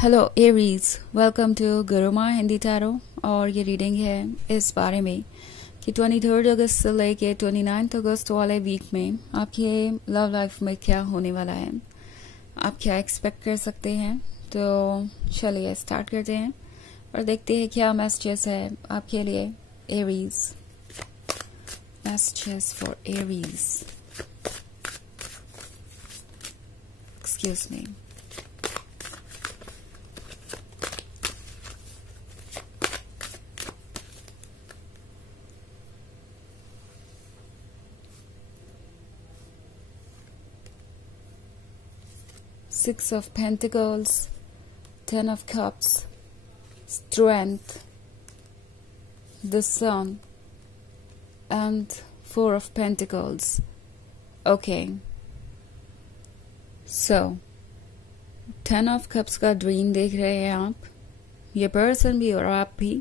Hello Aries, welcome to Gurumaa Hindi tarot. और ये reading है इस बारे में कि 23 अगस्त से लेके 29 अगस्त वाले वीक में आपकी लव लाइफ में क्या होने वाला है, आप क्या एक्सपेक्ट कर सकते हैं। तो चलिए स्टार्ट करते हैं और देखते हैं क्या मैसेजेस है आपके लिए Aries. Messages for Aries, excuse me. Six of Pentacles, Ten of Cups, Strength, the Sun, and Four of Pentacles. Okay. So, Ten of Cups का ड्रीम देख रहे हैं आप, ये पर्सन भी और आप भी।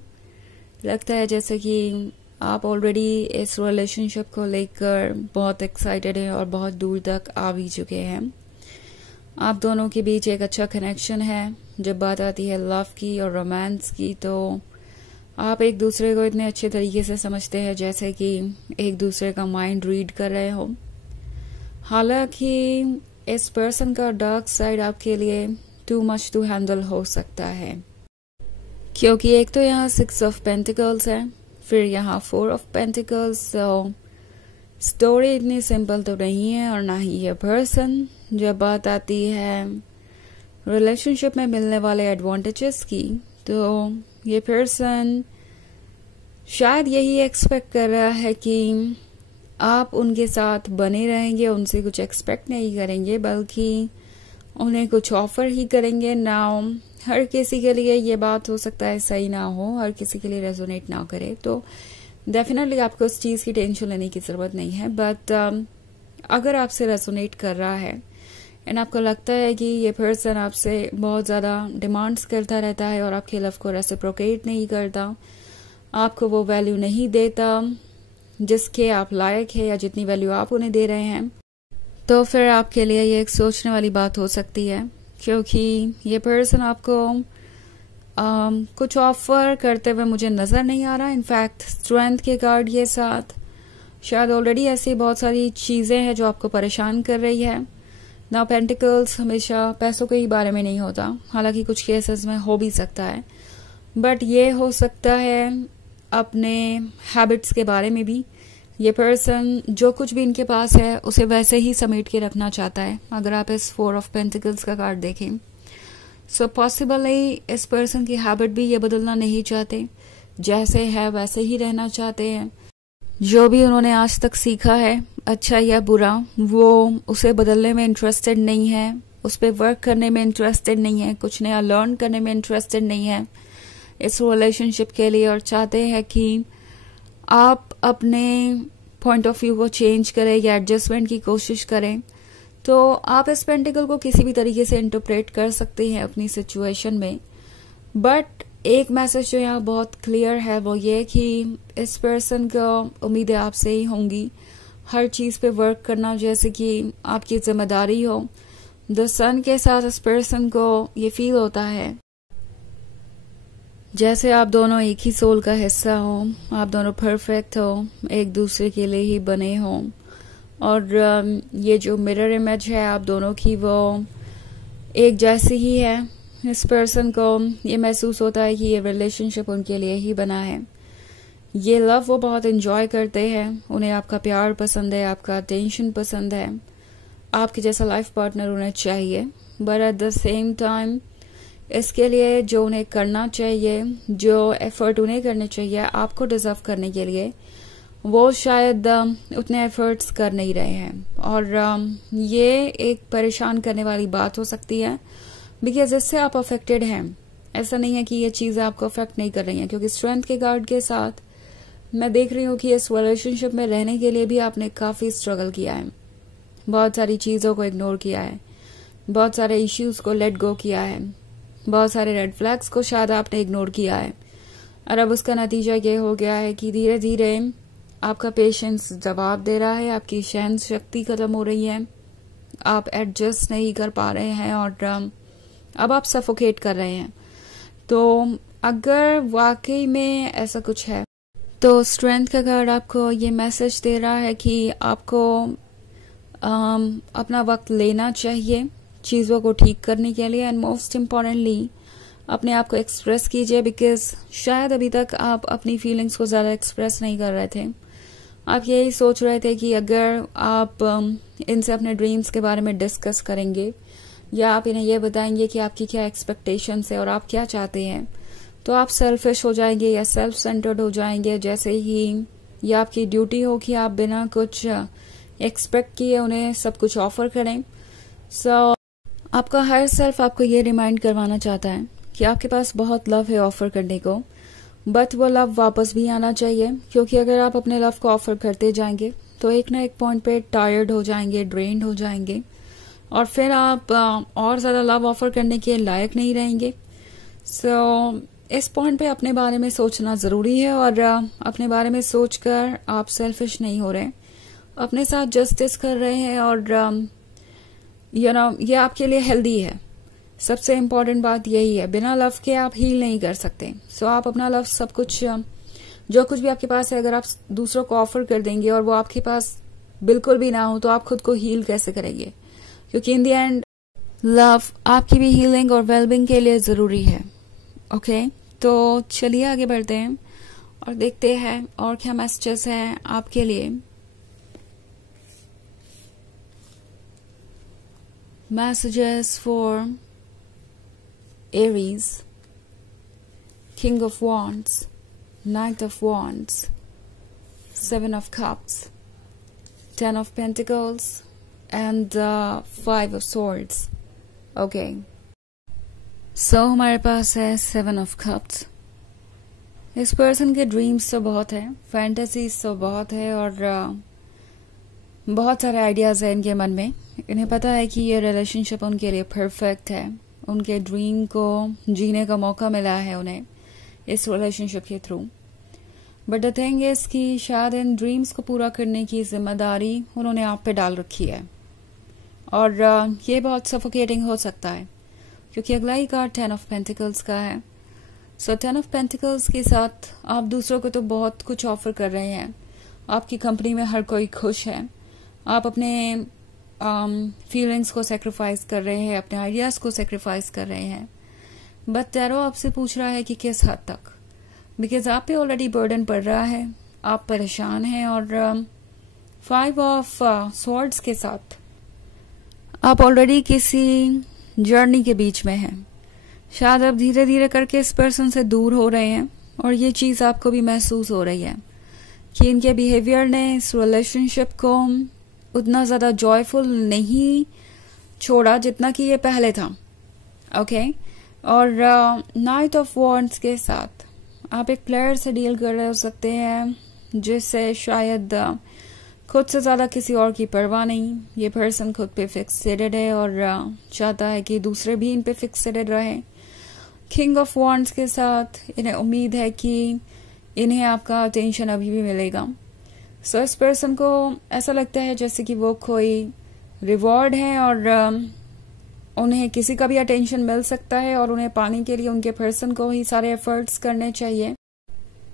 लगता है जैसे कि आप ऑलरेडी इस रिलेशनशिप को लेकर बहुत एक्साइटेड हैं और बहुत दूर तक आ भी चुके हैं। आप दोनों के बीच एक अच्छा कनेक्शन है। जब बात आती है लव की और रोमांस की, तो आप एक दूसरे को इतने अच्छे तरीके से समझते हैं जैसे कि एक दूसरे का माइंड रीड कर रहे हो। हालांकि इस पर्सन का डार्क साइड आपके लिए टू मच टू हैंडल हो सकता है, क्योंकि एक तो यहाँ 6 ऑफ पेंटिकल्स है, फिर यहाँ 4 ऑफ पेंटिकल्स। स्टोरी इतनी सिंपल तो नहीं है और ना ही ये पर्सन। जब बात आती है रिलेशनशिप में मिलने वाले एडवांटेजेस की, तो ये पर्सन शायद यही एक्सपेक्ट कर रहा है कि आप उनके साथ बने रहेंगे, उनसे कुछ एक्सपेक्ट नहीं करेंगे, बल्कि उन्हें कुछ ऑफर ही करेंगे। नाउ हर किसी के लिए ये बात हो सकता है सही ना हो, हर किसी के लिए रेजोनेट ना करे, तो डेफिनेटली आपको उस चीज की टेंशन लेने की जरूरत नहीं है। बट अगर आपसे रेजोनेट कर रहा है एंड आपको लगता है कि ये पर्सन आपसे बहुत ज्यादा डिमांड्स करता रहता है और आपके लव को रेसिप्रोकेट नहीं करता, आपको वो वैल्यू नहीं देता जिसके आप लायक है या जितनी वैल्यू आप उन्हें दे रहे हैं, तो फिर आपके लिए ये एक सोचने वाली बात हो सकती है। क्योंकि ये पर्सन आपको कुछ ऑफर करते हुए मुझे नजर नहीं आ रहा। इनफैक्ट स्ट्रेंथ के कार्ड के साथ शायद ऑलरेडी ऐसी बहुत सारी चीजें हैं जो आपको परेशान कर रही है। नाउ पेंटिकल्स हमेशा पैसों के ही बारे में नहीं होता, हालांकि कुछ केसेस में हो भी सकता है, बट ये हो सकता है अपने हैबिट्स के बारे में भी। ये पर्सन जो कुछ भी इनके पास है उसे वैसे ही समेट के रखना चाहता है। अगर आप इस 4 ऑफ पेंटिकल्स का कार्ड देखें, सो पॉसिबली इस पर्सन की हैबिट भी ये बदलना नहीं चाहते, जैसे है वैसे ही रहना चाहते हैं। जो भी उन्होंने आज तक सीखा है, अच्छा या बुरा, वो उसे बदलने में इंटरेस्टेड नहीं है, उस पर वर्क करने में इंटरेस्टेड नहीं है, कुछ नया लर्न करने में इंटरेस्टेड नहीं है इस रिलेशनशिप के लिए, और चाहते हैं कि आप अपने पॉइंट ऑफ व्यू को चेंज करें या एडजस्टमेंट की कोशिश करें। तो आप इस पेंटिकल को किसी भी तरीके से इंटरप्रेट कर सकते हैं अपनी सिचुएशन में। बट एक मैसेज जो यहाँ बहुत क्लियर है वो ये कि इस पर्सन को उम्मीदें आपसे ही होंगी, हर चीज पे वर्क करना जैसे कि आपकी जिम्मेदारी हो। द सन के साथ इस पर्सन को ये फील होता है जैसे आप दोनों एक ही सोल का हिस्सा हो, आप दोनों परफेक्ट हो, एक दूसरे के लिए ही बने हो। और ये जो मिरर इमेज है आप दोनों की, वो एक जैसी ही है। इस पर्सन को ये महसूस होता है कि ये रिलेशनशिप उनके लिए ही बना है। ये लव वो बहुत एंजॉय करते हैं, उन्हें आपका प्यार पसंद है, आपका अटेंशन पसंद है, आपके जैसा लाइफ पार्टनर उन्हें चाहिए। But at the same time इसके लिए जो उन्हें करना चाहिए, जो एफर्ट उन्हें करने चाहिए आपको डिजर्व करने के लिए, वो शायद उतने एफर्ट्स कर नहीं रहे हैं। और ये एक परेशान करने वाली बात हो सकती है, बिकॉज इससे आप अफेक्टेड हैं। ऐसा नहीं है कि ये चीजें आपको अफेक्ट नहीं कर रही हैं, क्योंकि स्ट्रेंथ के कार्ड के साथ मैं देख रही हूँ कि इस रिलेशनशिप में रहने के लिए भी आपने काफी स्ट्रगल किया है, बहुत सारी चीजों को इग्नोर किया है, बहुत सारे इश्यूज को लेट गो किया है, बहुत सारे रेड फ्लैग्स को शायद आपने इग्नोर किया है। और अब उसका नतीजा ये हो गया है कि धीरे धीरे आपका पेशेंस जवाब दे रहा है, आपकी सहन शक्ति खत्म हो रही है, आप एडजस्ट नहीं कर पा रहे हैं और अब आप सफोकेट कर रहे हैं। तो अगर वाकई में ऐसा कुछ है तो स्ट्रेंथ का कार्ड आपको ये मैसेज दे रहा है कि आपको अपना वक्त लेना चाहिए चीज़ों को ठीक करने के लिए, एंड मोस्ट इम्पॉर्टेंटली अपने आप को एक्सप्रेस कीजिए, बिकॉज शायद अभी तक आप अपनी फीलिंग्स को ज़्यादा एक्सप्रेस नहीं कर रहे थे। आप यही सोच रहे थे कि अगर आप इनसे अपने ड्रीम्स के बारे में डिस्कस करेंगे या आप इन्हें यह बताएंगे कि आपकी क्या एक्सपेक्टेशंस है और आप क्या चाहते हैं, तो आप सेल्फिश हो जाएंगे या सेल्फ सेंटर्ड हो जाएंगे, जैसे ही ये आपकी ड्यूटी हो कि आप बिना कुछ एक्सपेक्ट किए उन्हें सब कुछ ऑफर करें। सो आपका हायर सेल्फ आपको ये रिमाइंड करवाना चाहता है कि आपके पास बहुत लव है ऑफर करने को, बट वो लव वापस भी आना चाहिए, क्योंकि अगर आप अपने लव को ऑफर करते जाएंगे तो एक ना एक पॉइंट पे टायर्ड हो जाएंगे, ड्रेन्ड हो जाएंगे, और फिर आप और ज्यादा लव ऑफर करने के लायक नहीं रहेंगे। सो इस पॉइंट पे अपने बारे में सोचना जरूरी है, और अपने बारे में सोचकर आप सेल्फिश नहीं हो रहे, अपने साथ जस्टिस कर रहे हैं, और ये आपके लिए हेल्दी है। सबसे इम्पोर्टेंट बात यही है, बिना लव के आप हील नहीं कर सकते। सो आप अपना लव, सब कुछ जो कुछ भी आपके पास है, अगर आप दूसरों को ऑफर कर देंगे और वो आपके पास बिल्कुल भी ना हो, तो आप खुद को हील कैसे करेंगे? क्योंकि इन द एंड लव आपकी भी हीलिंग और वेलबींग के लिए जरूरी है। ओके, तो चलिए आगे बढ़ते हैं और देखते हैं और क्या मैसेजेस हैं आपके लिए। Messages for Aries, King of Wands, Knight of Wands, Seven of Cups, Ten of Pentacles, and Five of Swords. Okay. So हमारे पास है Seven of Cups. इस पर्सन के ड्रीम्स तो बहुत है, फैंटेसीज तो बहुत है, और बहुत सारे आइडियाज है इनके मन में। इन्हें पता है कि ये रिलेशनशिप उनके लिए परफेक्ट है, उनके ड्रीम को जीने का मौका मिला है उन्हें इस रिलेशनशिप के through. But the thing is कि शायद इन ड्रीम्स को पूरा करने की जिम्मेदारी उन्होंने आप पे डाल रखी है, और ये बहुत सफोकेटिंग हो सकता है, क्योंकि अगला ही कार्ड 10 ऑफ पेंटिकल्स का है। सो 10 ऑफ पेंटिकल्स के साथ आप दूसरों को तो बहुत कुछ ऑफर कर रहे हैं, आपकी कंपनी में हर कोई खुश है, आप अपने फीलिंग्स को सेक्रीफाइस कर रहे हैं, अपने आइडियाज को सेक्रीफाइस कर रहे हैं, बट टैरो आपसे पूछ रहा है कि किस हद तक, बिकॉज आप पे ऑलरेडी बर्डन पड़ रहा है, आप परेशान हैं, और 5 ऑफ स्वॉर्ड्स के साथ आप ऑलरेडी किसी जर्नी के बीच में हैं। शायद आप धीरे धीरे करके इस पर्सन से दूर हो रहे हैं, और ये चीज आपको भी महसूस हो रही है कि इनके बिहेवियर ने इस रिलेशनशिप को उतना ज्यादा जॉयफुल नहीं छोड़ा जितना कि ये पहले था। ओके, और नाइट ऑफ वॉन्ड्स के साथ आप एक प्लेयर से डील कर रहे हो सकते हैं, जिससे शायद खुद से ज्यादा किसी और की परवाह नहीं, ये पर्सन खुद पे फिक्सेटेड है और चाहता है कि दूसरे भी इन पे फिक्सेटेड रहे। किंग ऑफ वॉन्ड्स के साथ इन्हें उम्मीद है कि इन्हें आपका अटेंशन अभी भी मिलेगा। सो इस पर्सन को ऐसा लगता है जैसे कि वो कोई रिवॉर्ड है, और उन्हें किसी का भी अटेंशन मिल सकता है, और उन्हें पाने के लिए उनके पर्सन को ही सारे एफर्ट्स करने चाहिए,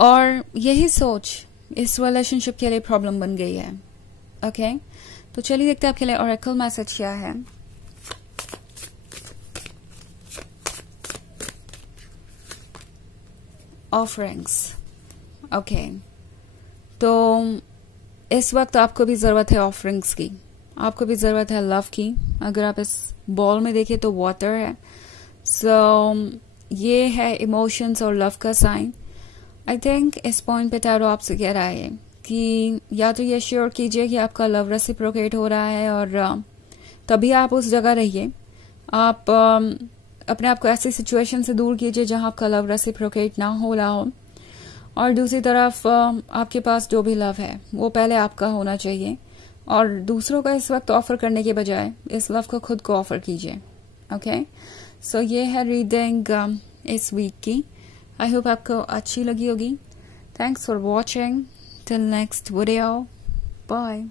और यही सोच इस रिलेशनशिप के लिए प्रॉब्लम बन गई है। ओके, तो चलिए देखते हैं आपके लिए ऑरेकल मैसेज क्या है। ऑफरिंग्स। ओके, तो इस वक्त आपको भी जरूरत है ऑफरिंग्स की, आपको भी जरूरत है लव की। अगर आप इस बॉल में देखें तो वाटर है, सो ये है इमोशंस और लव का साइन। आई थिंक इस पॉइंट पे टैरो आपसे कह रहा है कि या तो ये श्योर कीजिए कि आपका लव रेसिप्रोकेट हो रहा है, और तभी आप उस जगह रहिए। आप अपने आप को ऐसी सिचुएशन से दूर कीजिए जहां आपका लव रेसिप्रोकेट ना हो रहा हो, और दूसरी तरफ आपके पास जो भी लव है वो पहले आपका होना चाहिए, और दूसरों का इस वक्त ऑफर करने के बजाय इस लव को खुद को ऑफर कीजिए। ओके, सो ये है रीडिंग इस वीक की। आई होप आपको अच्छी लगी होगी। Thanks for watching. Till next video, bye.